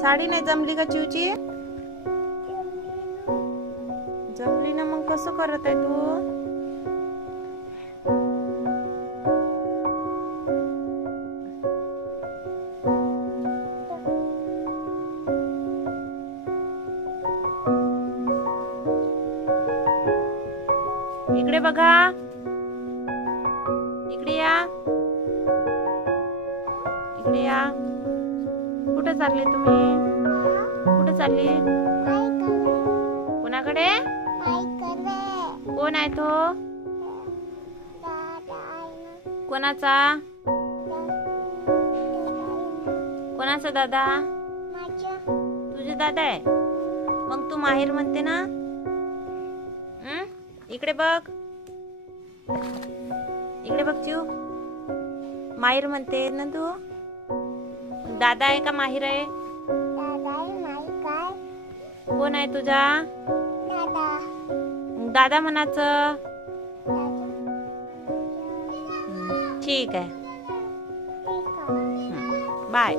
साडी नाही जमली का चिवची? जमली ना, मग कसं करत आहे तू? इकडे बघा, इकडे या, इकडे या. कुठे चालले तुम्ही? कुठे चालले? कोणाकडे? कोण आहे तो? कोणाचा? कोणाचा दादा? तुझे दादा आहे? मग तू माहेर म्हणते ना? इकडे बघ, इकडे बघ चिव. माहेर म्हणते ना तू? दादा आहे का माहेर आहे? कोण आहे तुझा दादा? म्हणाचं. ठीक आहे. बाय.